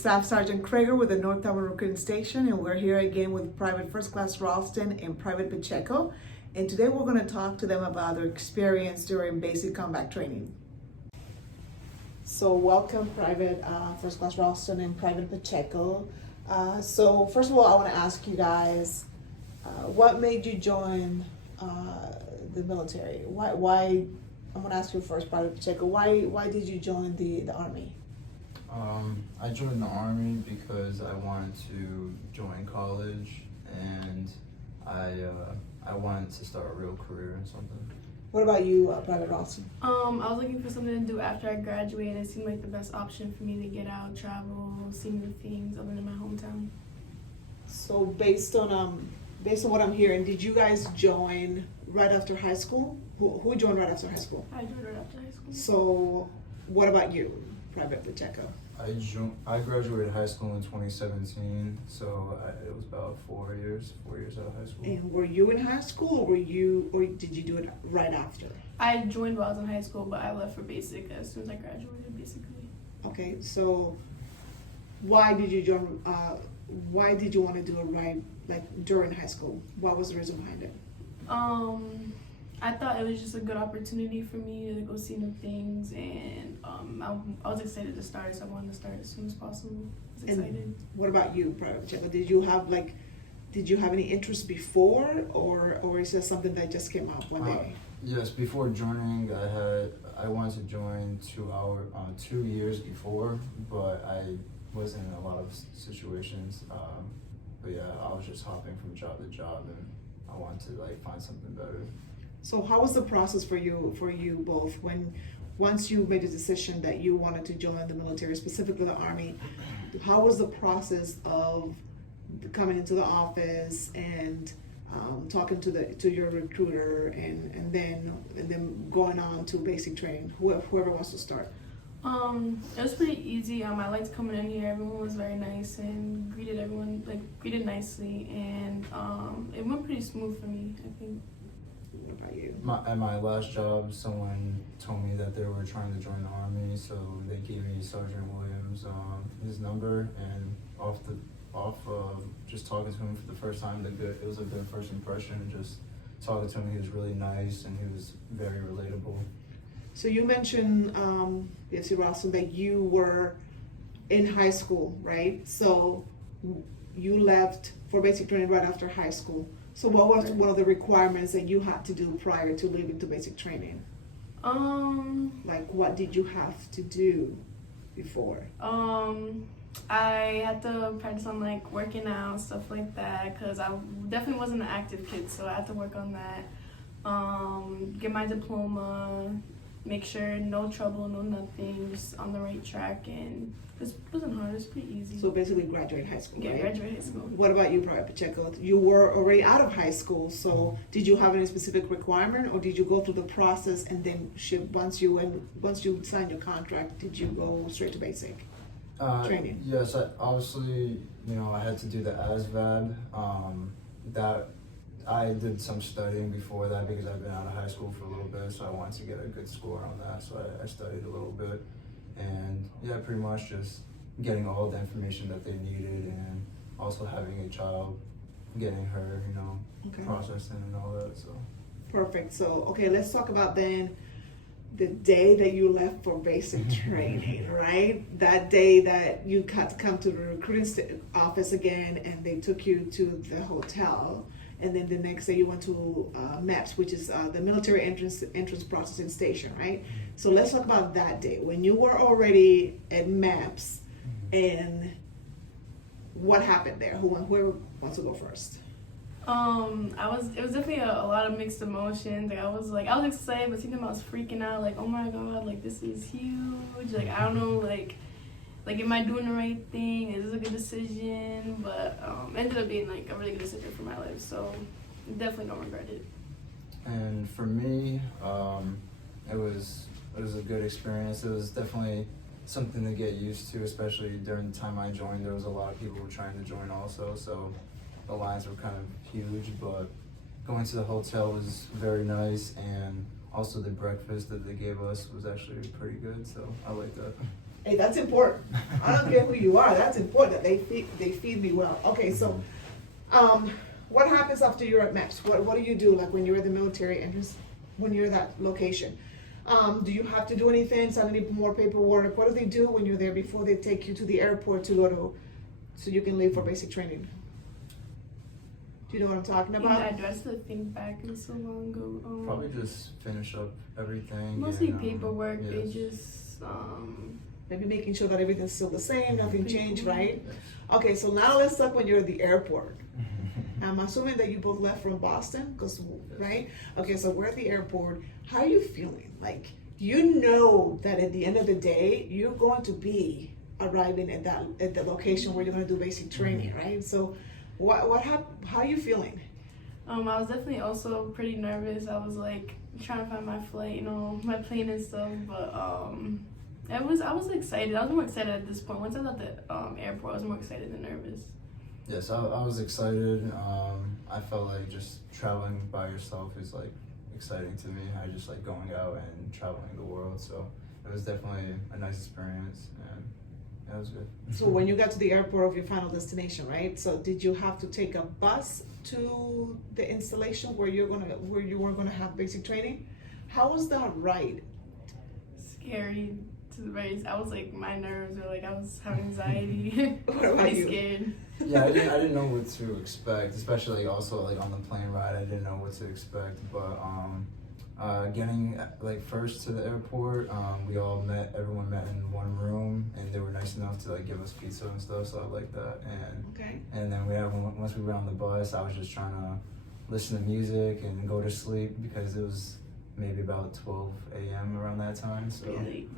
Staff Sergeant Krager with the North Tower Recruiting Station, and we're here again with Private First Class Rolston and Private Pacheco. And today we're going to talk to them about their experience during basic combat training. So welcome, Private First Class Rolston and Private Pacheco. So first of all, I want to ask you guys, what made you join the military? Why? I'm going to ask you first, Private Pacheco. Why did you join the Army? I joined the Army because I wanted to join college and I wanted to start a real career in something. What about you, Private Rolston? I was looking for something to do after I graduated. It seemed like the best option for me to get out, travel, see new things other than my hometown. So based on what I'm hearing, did you guys join right after high school? Who joined right after high school? I joined right after high school. So what about you, Private Pacheco? I graduated high school in 2017, so it was about 4 years out of high school. And were you in high school, or did you do it right after? I joined while I was in high school, but I left for basic as soon as I graduated, basically. Okay, so why did you join? Why did you want to do it right, like during high school? What was the reason behind it? I thought it was just a good opportunity for me to go see new things, and I was excited to start, so I wanted to start as soon as possible. I was excited. And what about you, Private Pacheco? Did you have any interest before, or is that something that just came out one day? Yes, before joining, I wanted to join 2 years before, but I was in a lot of situations. But yeah, I was just hopping from job to job, and I wanted to find something better. So how was the process for you both once you made a decision that you wanted to join the military, specifically the Army? How was the process of coming into the office and talking to your recruiter and then going on to basic training? Whoever wants to start. It was pretty easy. I liked coming in here. Everyone was very nice and greeted nicely, and it went pretty smooth for me, I think. What about you? At my last job, someone told me that they were trying to join the Army, so they gave me Sergeant Williams' his number, and off of just talking to him for the first time, it was a good first impression. Just talking to him, he was really nice and he was very relatable. So you mentioned, yes, Rolston, that you were in high school, right? So you left for basic training right after high school. So what was one of the requirements that you had to do prior to leaving to basic training? What did you have to do before? I had to practice on working out, stuff like that, because I definitely wasn't an active kid, so I had to work on that. Get my diploma, make sure no trouble, no nothing, just on the right track, and it wasn't hard, it was pretty easy. So basically graduate high school, yeah, right? Graduate high school. What about you, Private Pacheco? You were already out of high school, so did you have any specific requirement, or did you go through the process and then once you signed your contract, did you go straight to basic training? Yes, obviously, I had to do the ASVAB. That I did some studying before that because I've been out of high school for a little bit, so I wanted to get a good score on that, so I studied a little bit. And yeah, pretty much just getting all the information that they needed, and also having a child, getting her, processing and all that, so. Perfect. So, okay, let's talk about then the day that you left for basic training, right? That day that you had to come to the recruiting office again, and they took you to the hotel. And then the next day you went to MEPS, which is the military entrance processing station, right? So let's talk about that day when you were already at MEPS, and what happened there. Whoever wants to go first? It was definitely a lot of mixed emotions. I was excited, but sometimes I was freaking out. Oh my God, this is huge. I don't know, am I doing the right thing? Is this a good decision? But ended up being a really good decision for my life, so definitely don't regret it. And for me, it was a good experience. It was definitely something to get used to, especially during the time I joined. There was a lot of people who were trying to join also, so the lines were kind of huge, but going to the hotel was very nice, and also the breakfast that they gave us was actually pretty good, so I liked that. Hey, that's important. I don't care who you are. That's important. They feed me well. Okay, so, what happens after you're at MEPS? What do you do? Like when you're at the military entrance, when you're at that location, do you have to do anything? Sign any more paperwork? What do they do when you're there before they take you to the airport to go to, so you can leave for basic training? Do you know what I'm talking about? Yeah, do I still think back? It was so long ago. Probably just finish up everything. Mostly and, paperwork. yes. They just Maybe making sure that everything's still the same, nothing changed, right? Yes. Okay, so now let's talk when you're at the airport. I'm assuming that you both left from Boston, right? Okay, so we're at the airport. How are you feeling? Like, you know that at the end of the day, you're going to be arriving at the location where you're going to do basic training, right? So, how are you feeling? I was definitely also pretty nervous. I was like trying to find my flight, you know, my plane and stuff. But I was excited. I was more excited at this point. Once I left the airport, I was more excited than nervous. Yes, I was excited. I felt like just traveling by yourself is like exciting to me. I just like going out and traveling the world. So it was definitely a nice experience, and it was good. So when you got to the airport of your final destination, right? So did you have to take a bus to the installation where you were gonna have basic training? How was that ride? Scary to the very. I was like, my nerves were like, I was having anxiety. What about Pretty you? scared. Yeah, I didn't know what to expect, especially also like on the plane ride. I didn't know what to expect, but getting like first to the airport, everyone met in one room, and they were nice enough to like give us pizza and stuff, so I liked that. And then once we were on the bus, I was just trying to listen to music and go to sleep because it was maybe about 12 a.m. around that time. So. Really.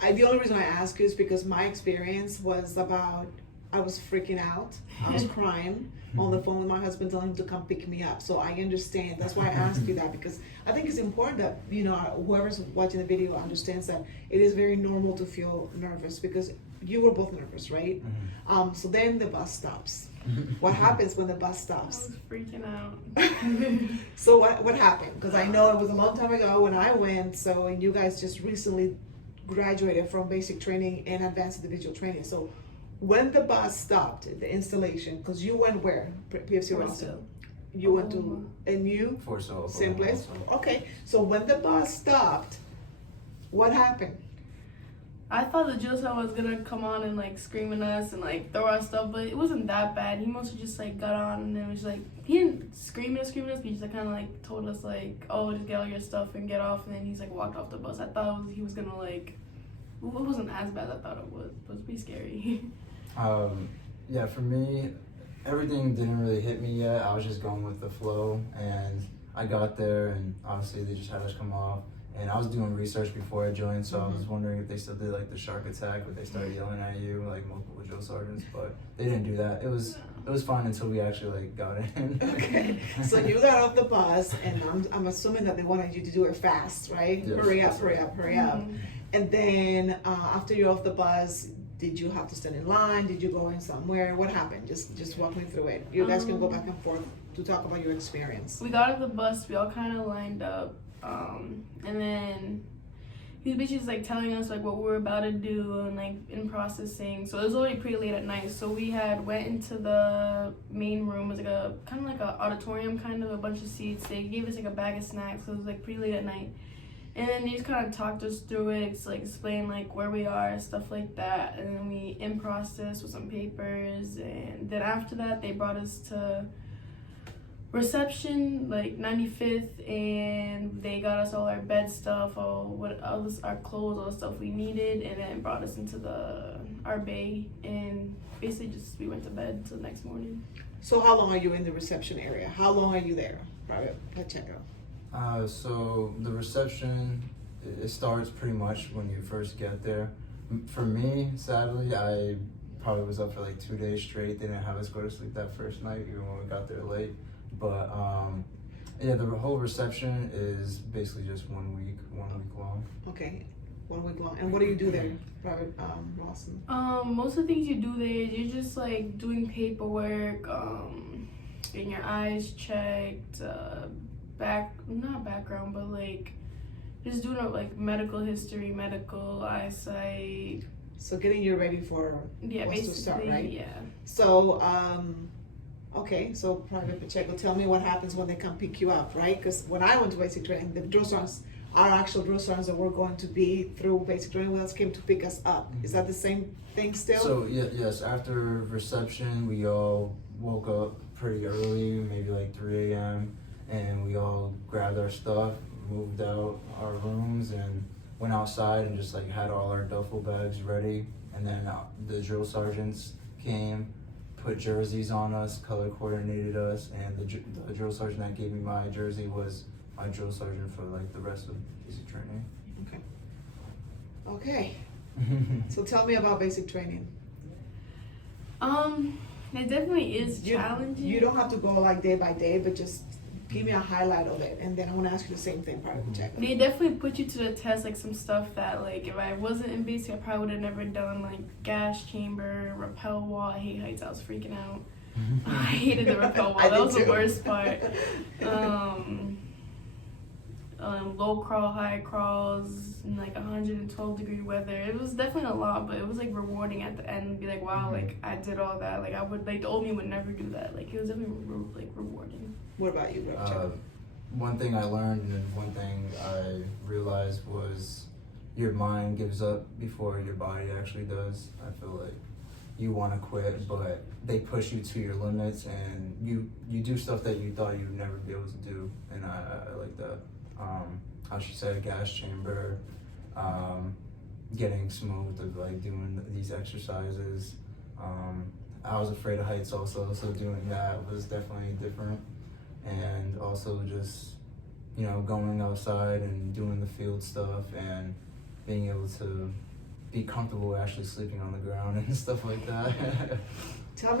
The only reason I ask you is because my experience was I was freaking out. I was crying on the phone with my husband, telling him to come pick me up. So I understand. That's why I asked you that, because I think it's important that, you know, whoever's watching the video understands that it is very normal to feel nervous, because you were both nervous, right? Mm-hmm. So then the bus stops. What happens when the bus stops? I was freaking out. So what happened? Because I know it was a long time ago when I went. So, and you guys just recently graduated from basic training and advanced individual training. So when the bus stopped at the installation, because you went where? PFC Rolston. You went to, and you? Fort Sill. Same place? Okay. So when the bus stopped, what happened? I thought the jail cell was gonna come on and like scream at us and like throw our stuff, but it wasn't that bad. He mostly just like got on and it was like, he didn't scream at us, but he just like, kind of like told us like, oh, just get all your stuff and get off, and then he's like walked off the bus. I thought he was gonna like, it wasn't as bad as I thought it was, but it was pretty scary. Yeah, for me, everything didn't really hit me yet. I was just going with the flow, and I got there, and obviously they just had us come off. And I was doing research before I joined, so I was wondering if they still did like the shark attack, where they started yelling at you like multiple drill sergeants, but they didn't do that. It was fine until we actually like got in. Okay, so you got off the bus, and I'm assuming that they wanted you to do it fast, right? Yes, hurry up. Mm-hmm. And then after you're off the bus, did you have to stand in line? Did you go in somewhere? What happened? Just walk me through it. You guys can go back and forth to talk about your experience. We got off the bus, we all kind of lined up, and then he was basically just like telling us like what we were about to do and like in processing. So it was already pretty late at night, so we had went into the main room. It was like a kind of like an auditorium, kind of a bunch of seats. They gave us like a bag of snacks, so it was like pretty late at night. And then they just kind of talked us through it, like explain like where we are, stuff like that. And then we in process with some papers, and then after that they brought us to reception, like 95th, and they got us all our bed stuff, our clothes, all the stuff we needed, and then brought us into our bay, and basically just we went to bed till the next morning. So how long are you in the reception area? How long are you there, Private Pacheco? So the reception, it starts pretty much when you first get there. For me, sadly, I probably was up for like 2 days straight. They didn't have us go to sleep that first night, even when we got there late. But yeah, the whole reception is basically just 1 week long. Okay, 1 week long. And what do you do there, Private Rolston? Most of the things you do there is you're just like doing paperwork, getting your eyes checked, not background, but like just doing like medical history, medical eyesight. So getting you ready for Yeah, what's to basically, start, right? yeah. So, okay, so Private Pacheco, tell me what happens when they come pick you up, right? Because when I went to basic training, the drill sergeants, our actual drill sergeants that were going to be through basic training with us came to pick us up. Is that the same thing still? So yes, after reception, we all woke up pretty early, maybe like 3 a.m., and we all grabbed our stuff, moved out our rooms, and went outside and just like had all our duffel bags ready. And then the drill sergeants came, put jerseys on us, color coordinated us, and the drill sergeant that gave me my jersey was my drill sergeant for like the rest of basic training. Okay. So tell me about basic training. It definitely is challenging. You don't have to go like day by day, but just give me a highlight of it, and then I want to ask you the same thing, Private Pacheco. They definitely put you to the test, like some stuff that, like, if I wasn't in basic, I probably would have never done, like gas chamber, rappel wall. I hate heights. I was freaking out. I hated the rappel wall. That was the worst part. Low crawl, high crawls, in like 112-degree weather. It was definitely a lot, but it was like rewarding at the end. Be like, wow, like I did all that. Like I would, like the old me would never do that. Like it was definitely like rewarding. What about you, Pacheco? One thing I learned and one thing I realized was your mind gives up before your body actually does. I feel like you want to quit, but they push you to your limits, and you do stuff that you thought you'd never be able to do, and I like that. How she said, gas chamber, getting smooth of like doing these exercises. I was afraid of heights also, so doing that was definitely different. And also just, you know, going outside and doing the field stuff and being able to be comfortable actually sleeping on the ground and stuff like that. Tell me